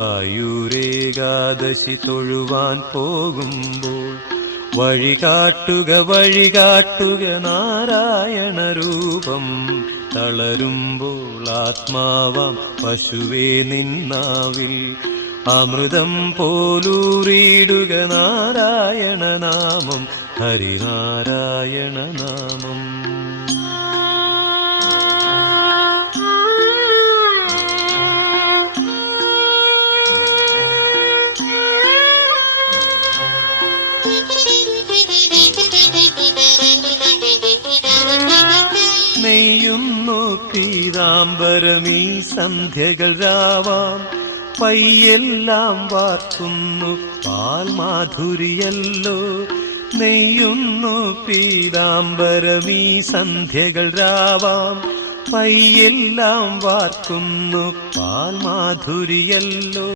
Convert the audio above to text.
ആയൂരേകാദശി തൊഴുവാൻ പോകുമ്പോൾ വഴികാട്ടുക നാരായണ രൂപം. തളരുമ്പോൾ ആത്മാവാം പശുവേ നിന്നാവിൽ അമൃതം പോലൂറിയിടുക നാരായണ നാമം, ഹരിനാരായണ നാമം. നെയ്യുന്നു പീതാംബരമീ സന്ധ്യകൾ രാവാം, പയ്യെല്ലാം വാർക്കുന്നു പാൽമാധുരിയല്ലോ. നെയ്യുന്നു പീതാംബരമീ സന്ധ്യകൾ രാവാം, പയ്യെല്ലാം വാർക്കുന്നു പാൽമാധുരിയല്ലോ.